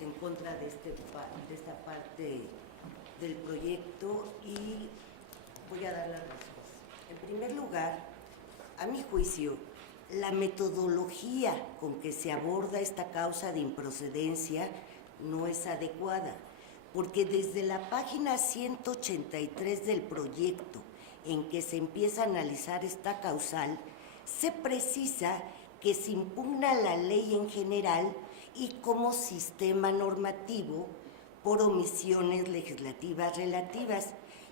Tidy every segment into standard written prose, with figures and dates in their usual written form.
en contra de esta parte del proyecto y voy a dar las respuestas. En primer lugar, a mi juicio, la metodología con que se aborda esta causa de improcedencia no es adecuada, porque desde la página 183 del proyecto, en que se empieza a analizar esta causal, se precisa que se impugna la ley en general y como sistema normativo por omisiones legislativas relativas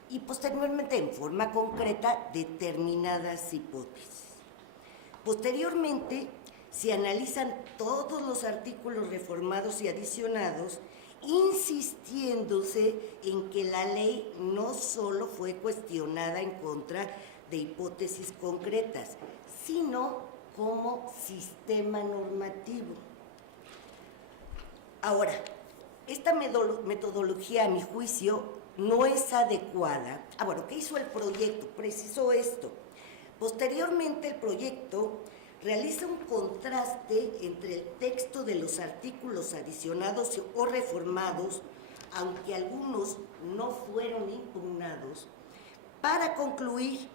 y posteriormente en forma concreta determinadas hipótesis. Posteriormente se analizan todos los artículos reformados y adicionados, insistiéndose en que la ley no solo fue cuestionada en contra de hipótesis concretas, sino como sistema normativo. Ahora, esta metodología, a mi juicio, no es adecuada. Bueno, ¿qué hizo el proyecto? Precisó esto. Posteriormente, el proyecto realiza un contraste entre el texto de los artículos adicionados o reformados, aunque algunos no fueron impugnados, para concluir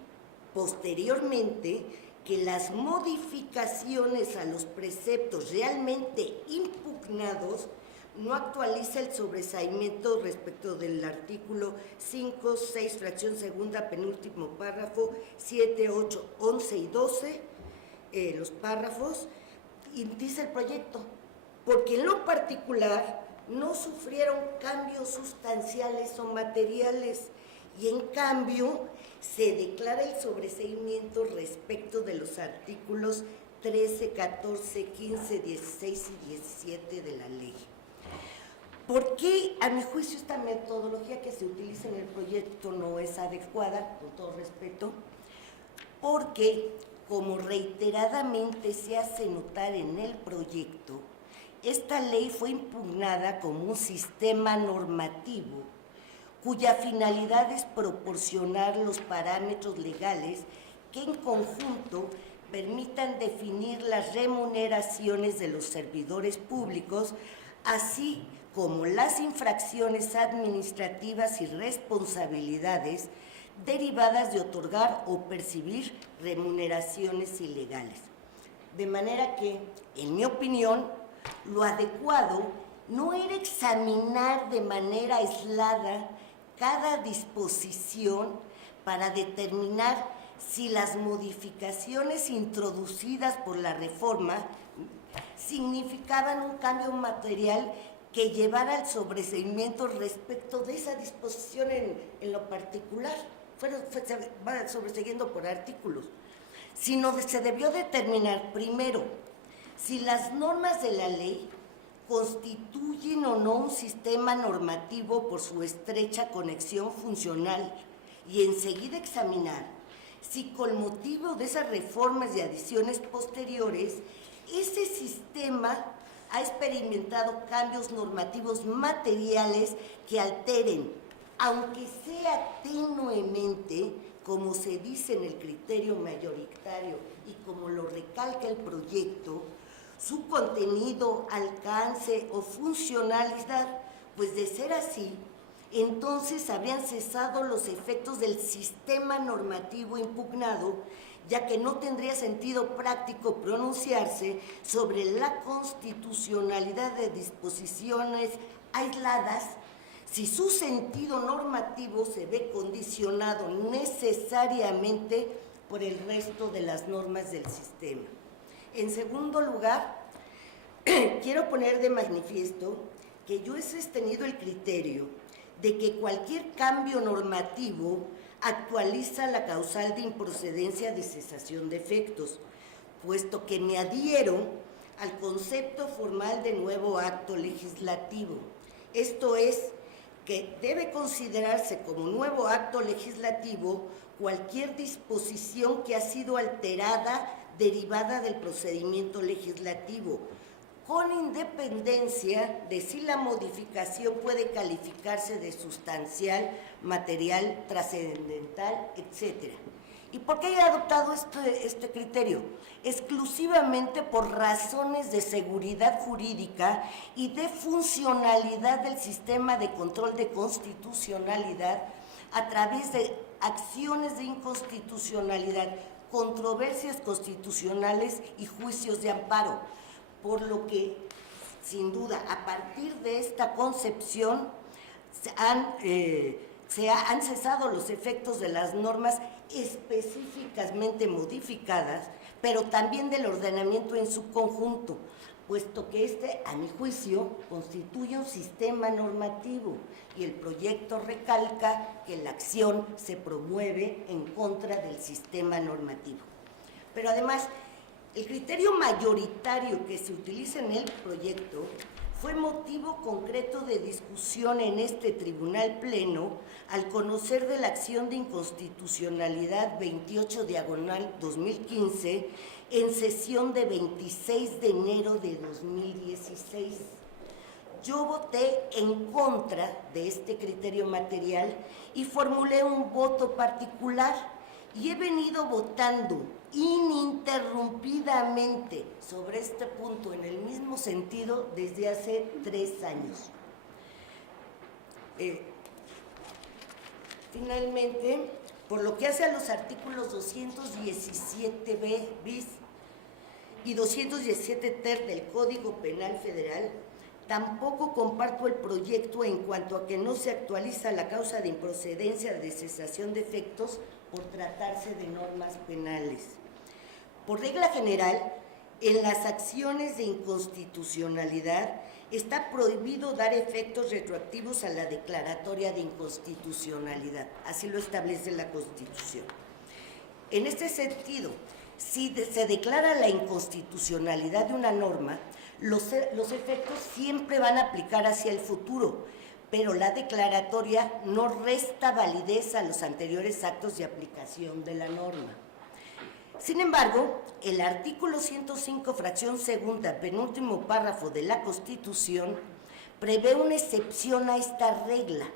posteriormente que las modificaciones a los preceptos realmente impugnados no actualiza el sobreseimiento respecto del artículo 5, 6, fracción segunda, penúltimo párrafo, 7, 8, 11 y 12, los párrafos, y dice el proyecto, porque en lo particular no sufrieron cambios sustanciales o materiales, y en cambio se declara el sobreseimiento respecto de los artículos 13, 14, 15, 16 y 17 de la ley. ¿Por qué, a mi juicio, esta metodología que se utiliza en el proyecto no es adecuada, con todo respeto? Porque, como reiteradamente se hace notar en el proyecto, esta ley fue impugnada como un sistema normativo cuya finalidad es proporcionar los parámetros legales que en conjunto permitan definir las remuneraciones de los servidores públicos, así como las infracciones administrativas y responsabilidades derivadas de otorgar o percibir remuneraciones ilegales. De manera que, en mi opinión, lo adecuado no era examinar de manera aislada cada disposición para determinar si las modificaciones introducidas por la reforma significaban un cambio material que llevara al sobreseimiento respecto de esa disposición en lo particular, va sobreseyendo por artículos, sino que se debió determinar primero si las normas de la ley constituyen o no un sistema normativo por su estrecha conexión funcional y enseguida examinar si con motivo de esas reformas y adiciones posteriores ese sistema ha experimentado cambios normativos materiales que alteren, aunque sea tenuemente, como se dice en el criterio mayoritario y como lo recalca el proyecto, su contenido, alcance o funcionalidad. Pues de ser así, entonces habrían cesado los efectos del sistema normativo impugnado, ya que no tendría sentido práctico pronunciarse sobre la constitucionalidad de disposiciones aisladas si su sentido normativo se ve condicionado necesariamente por el resto de las normas del sistema. En segundo lugar, quiero poner de manifiesto que yo he sostenido el criterio de que cualquier cambio normativo actualiza la causal de improcedencia de cesación de efectos, puesto que me adhiero al concepto formal de nuevo acto legislativo. Esto es, que debe considerarse como nuevo acto legislativo cualquier disposición que ha sido alterada derivada del procedimiento legislativo, con independencia de si la modificación puede calificarse de sustancial, material, trascendental, etc. ¿Y por qué he adoptado este criterio? Exclusivamente por razones de seguridad jurídica y de funcionalidad del sistema de control de constitucionalidad a través de acciones de inconstitucionalidad, controversias constitucionales y juicios de amparo. Por lo que, sin duda, a partir de esta concepción se han cesado los efectos de las normas específicamente modificadas, pero también del ordenamiento en su conjunto, puesto que este, a mi juicio, constituye un sistema normativo y el proyecto recalca que la acción se promueve en contra del sistema normativo. Pero además, el criterio mayoritario que se utiliza en el proyecto fue motivo concreto de discusión en este Tribunal Pleno al conocer de la acción de inconstitucionalidad 28/2015 en sesión de 26 de enero de 2016. Yo voté en contra de este criterio material y formulé un voto particular y he venido votando ininterrumpidamente sobre este punto en el mismo sentido desde hace 3 años. Finalmente, por lo que hace a los artículos 217b bis y 217 ter del Código Penal Federal, tampoco comparto el proyecto en cuanto a que no se actualiza la causa de improcedencia de cesación de efectos por tratarse de normas penales. Por regla general, en las acciones de inconstitucionalidad está prohibido dar efectos retroactivos a la declaratoria de inconstitucionalidad, así lo establece la Constitución. En este sentido, si se declara la inconstitucionalidad de una norma, los efectos siempre van a aplicar hacia el futuro, pero la declaratoria no resta validez a los anteriores actos de aplicación de la norma. Sin embargo, el artículo 105, fracción segunda, penúltimo párrafo de la Constitución, prevé una excepción a esta regla,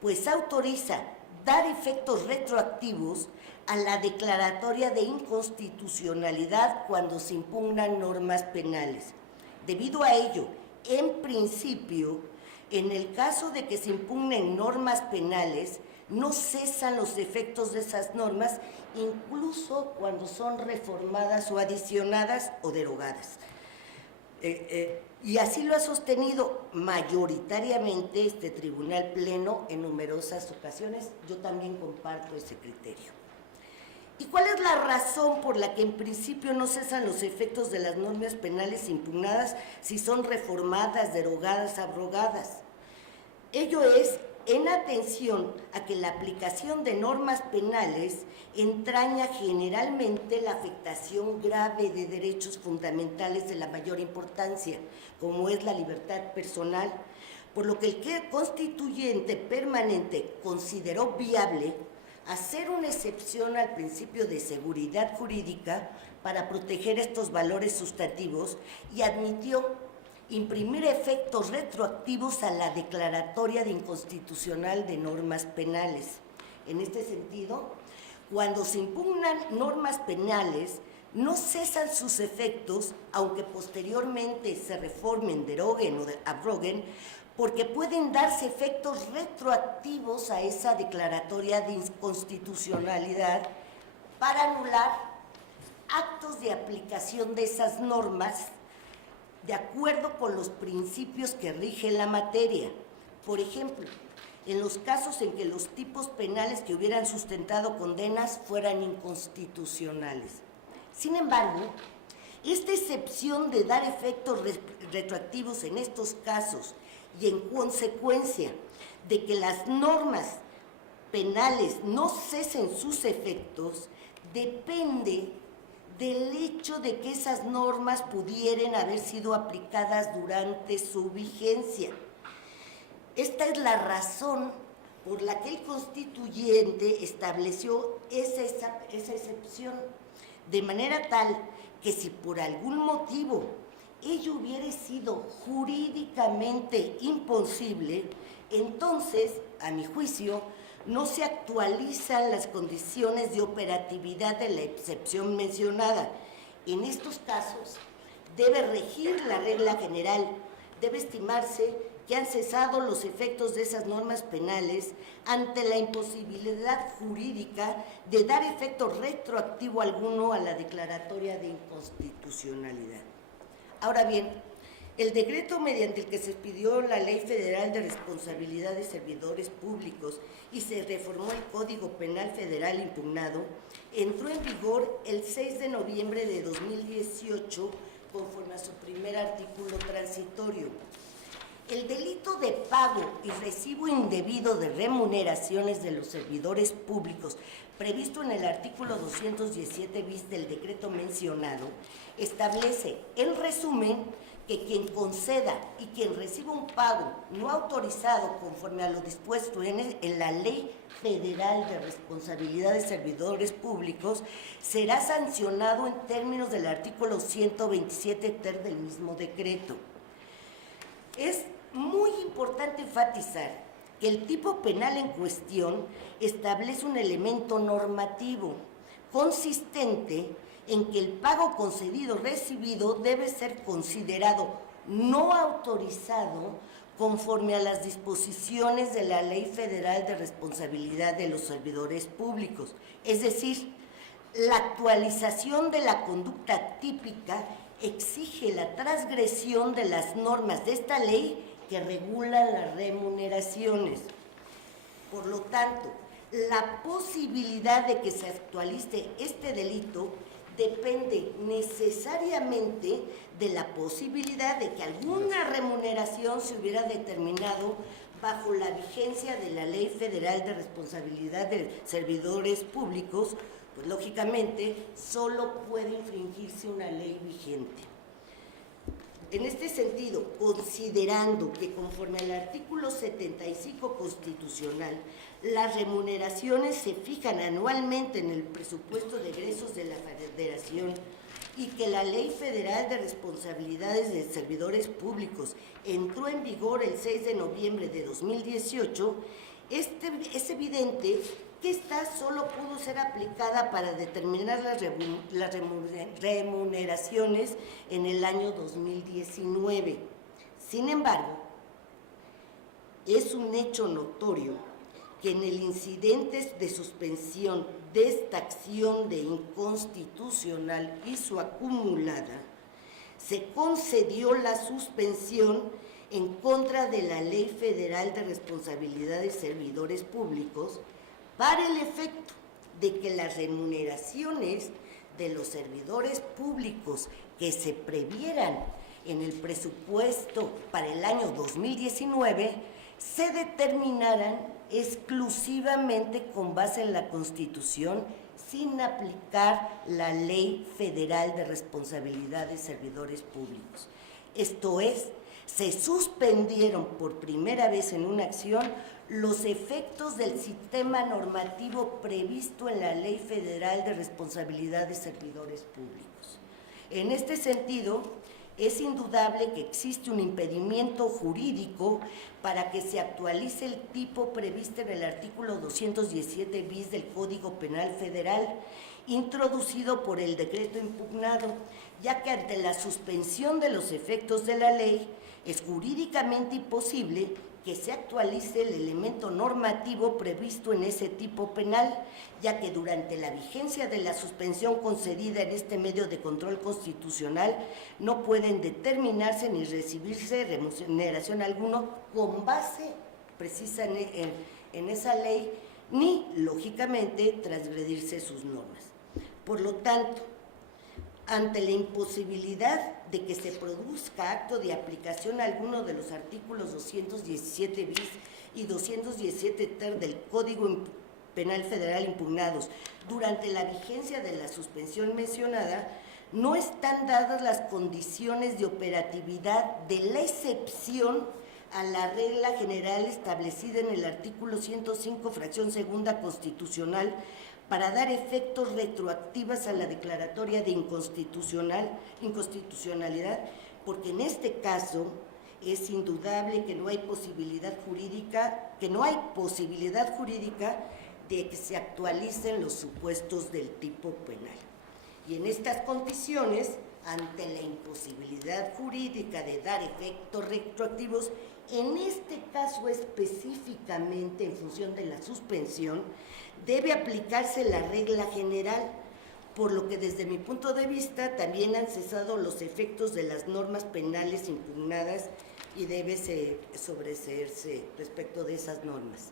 pues autoriza dar efectos retroactivos a la declaratoria de inconstitucionalidad cuando se impugnan normas penales. Debido a ello, en principio, en el caso de que se impugnen normas penales, no cesan los efectos de esas normas, incluso cuando son reformadas o adicionadas o derogadas. Y así lo ha sostenido mayoritariamente este Tribunal Pleno en numerosas ocasiones. Yo también comparto ese criterio. ¿Y cuál es la razón por la que en principio no cesan los efectos de las normas penales impugnadas si son reformadas, derogadas, abrogadas? Ello es en atención a que la aplicación de normas penales entraña generalmente la afectación grave de derechos fundamentales de la mayor importancia, como es la libertad personal, por lo que el constituyente permanente consideró viable hacer una excepción al principio de seguridad jurídica para proteger estos valores sustantivos y admitió imprimir efectos retroactivos a la declaratoria de inconstitucional de normas penales. En este sentido, cuando se impugnan normas penales, no cesan sus efectos, aunque posteriormente se reformen, deroguen o abroguen, porque pueden darse efectos retroactivos a esa declaratoria de inconstitucionalidad para anular actos de aplicación de esas normas de acuerdo con los principios que rigen la materia. Por ejemplo, en los casos en que los tipos penales que hubieran sustentado condenas fueran inconstitucionales. Sin embargo, esta excepción de dar efectos retroactivos en estos casos y en consecuencia de que las normas penales no cesen sus efectos, depende del hecho de que esas normas pudieran haber sido aplicadas durante su vigencia. Esta es la razón por la que el constituyente estableció esa excepción, de manera tal que si por algún motivo ello hubiera sido jurídicamente imposible, entonces, a mi juicio, no se actualizan las condiciones de operatividad de la excepción mencionada. En estos casos, debe regir la regla general, debe estimarse que han cesado los efectos de esas normas penales ante la imposibilidad jurídica de dar efecto retroactivo alguno a la declaratoria de inconstitucionalidad. Ahora bien, el decreto mediante el que se expidió la Ley Federal de Responsabilidad de Servidores Públicos y se reformó el Código Penal Federal impugnado, entró en vigor el 6 de noviembre de 2018 conforme a su primer artículo transitorio. El delito de pago y recibo indebido de remuneraciones de los servidores públicos previsto en el artículo 217 bis del decreto mencionado establece, en resumen, que quien conceda y quien reciba un pago no autorizado conforme a lo dispuesto en la Ley Federal de Responsabilidad de Servidores Públicos será sancionado en términos del artículo 127 ter del mismo decreto. Es muy importante enfatizar que el tipo penal en cuestión establece un elemento normativo consistente en que el pago concedido recibido debe ser considerado no autorizado conforme a las disposiciones de la Ley Federal de Responsabilidad de los Servidores Públicos. Es decir, la actualización de la conducta típica exige la transgresión de las normas de esta ley que regulan las remuneraciones. Por lo tanto, la posibilidad de que se actualice este delito depende necesariamente de la posibilidad de que alguna remuneración se hubiera determinado bajo la vigencia de la Ley Federal de Responsabilidad de Servidores Públicos, pues lógicamente solo puede infringirse una ley vigente. En este sentido, considerando que conforme al artículo 75 constitucional, las remuneraciones se fijan anualmente en el presupuesto de egresos de la Federación y que la Ley Federal de Responsabilidades de Servidores Públicos entró en vigor el 6 de noviembre de 2018, es evidente que esta solo pudo ser aplicada para determinar las remuneraciones en el año 2019. Sin embargo, es un hecho notorio que en el incidente de suspensión de esta acción de inconstitucional y su acumulada, se concedió la suspensión en contra de la Ley Federal de Responsabilidad de Servidores Públicos para el efecto de que las remuneraciones de los servidores públicos que se previeran en el presupuesto para el año 2019 se determinaran exclusivamente con base en la Constitución sin aplicar la Ley Federal de Responsabilidad de Servidores Públicos. Esto es, se suspendieron por primera vez en una acción los efectos del sistema normativo previsto en la Ley Federal de Responsabilidad de Servidores Públicos. En este sentido, es indudable que existe un impedimento jurídico para que se actualice el tipo previsto en el artículo 217 bis del Código Penal Federal, introducido por el decreto impugnado, ya que ante la suspensión de los efectos de la ley, es jurídicamente imposible que se actualice el elemento normativo previsto en ese tipo penal, ya que durante la vigencia de la suspensión concedida en este medio de control constitucional no pueden determinarse ni recibirse remuneración alguno con base precisa en esa ley, ni, lógicamente, transgredirse sus normas. Por lo tanto, ante la imposibilidad de que se produzca acto de aplicación a alguno de los artículos 217 bis y 217 ter del Código Penal Federal impugnados durante la vigencia de la suspensión mencionada, no están dadas las condiciones de operatividad de la excepción a la regla general establecida en el artículo 105, fracción segunda constitucional, para dar efectos retroactivos a la declaratoria de inconstitucionalidad, porque en este caso es indudable que no hay posibilidad jurídica, de que se actualicen los supuestos del tipo penal. Y en estas condiciones, ante la imposibilidad jurídica de dar efectos retroactivos, en este caso específicamente en función de la suspensión, debe aplicarse la regla general, por lo que desde mi punto de vista también han cesado los efectos de las normas penales impugnadas y debe sobreseerse respecto de esas normas.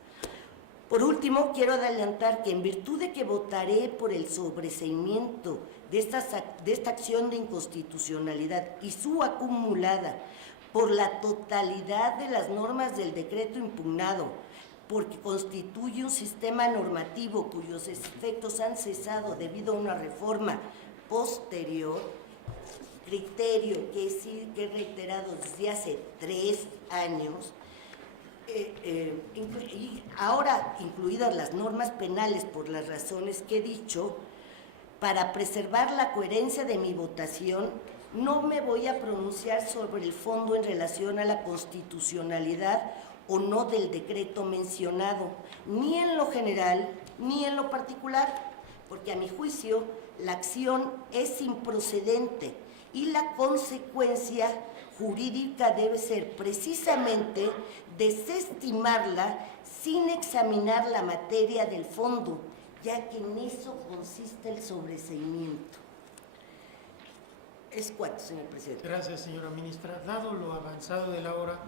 Por último, quiero adelantar que en virtud de que votaré por el sobreseimiento de esta acción de inconstitucionalidad y su acumulada por la totalidad de las normas del decreto impugnado, porque constituye un sistema normativo cuyos efectos han cesado debido a una reforma posterior, criterio que he reiterado desde hace 3 años, y ahora incluidas las normas penales por las razones que he dicho, para preservar la coherencia de mi votación, no me voy a pronunciar sobre el fondo en relación a la constitucionalidad o no del decreto mencionado, ni en lo general ni en lo particular, porque a mi juicio la acción es improcedente y la consecuencia jurídica debe ser precisamente desestimarla sin examinar la materia del fondo, ya que en eso consiste el sobreseimiento. Es cuanto, señor presidente. Gracias, señora ministra. Dado lo avanzado de la hora,